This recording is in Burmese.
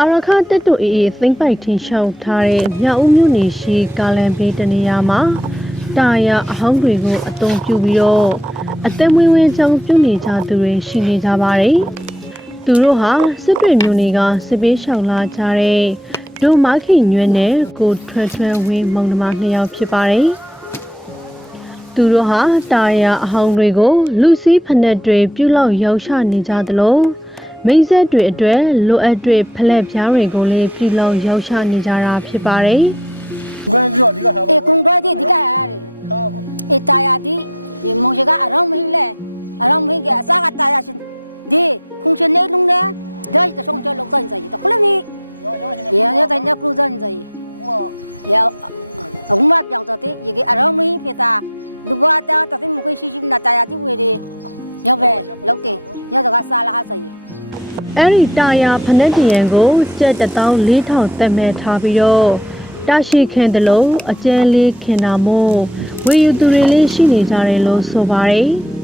အာရခတက်တူအေးအေးသိမ့်ပိုက်ထင်းရှောက်ထားတဲ့မြောက်ဦးမြို့နယ်ရှိကာလန်ဘေးတနေရာမှာတာယာအဟောင်းတွေကိုအသုံးပြုပြီးတော့အသက်မွေးဝင်းကြောင်းပြုနေကြသူတွေရှိနေကြပါတယ်။သူတို့ဟာစစ်တွေမျိုးတွေကစစ်ပေးရှောင်လာကြတဲ့ဒိုမခိညွန်းနဲ့ကိုထွန်းထွန်းဝင်းမောင်နှမနှစ်ယောက်ဖြစ်ပါတယ်။သူတို့ဟာတာယာအဟောင်းတွေကိုလူစည်းဖက်နှက်တွေပြုတ်လောက်ရောက်ချနေကြသလို မိတ်ဆက်တွေအတွက်လိုအပ်တွေဖလက်ပြားတွေကိုလည်းပြုတ်လောက်ရောက်ချနေကြတာဖြစ်ပါတယ်။ဘယ်ပြောဒီကထားပါ e kun gwa di dika ya re ခါ e ta ya di e mo je ga aram mi le aram mi ke asa ga ta ya shin di khung chen ne lung ne da ji ta song cho lok zan zai ta kula mi ရောင်းရောင်းရှင် ye ya ta ne kru zan zai ဟော ya aku ma pyang za ti ye ge aram mi phe ta lu ba ta ta ti mu ke shi shi na ta ya di we de ya be lok ti ya da ga sa la ha sai အဲ့ဒီတာယာဖနက်တရံကိုကြက်14000တက်မဲ့ထားပြီးတော့တရှိခင်တလို့အကျန်းလေးခင်တာမို့ဝေယူသူတွေလေးရှိနေကြတယ်လို့ဆိုပါတယ်။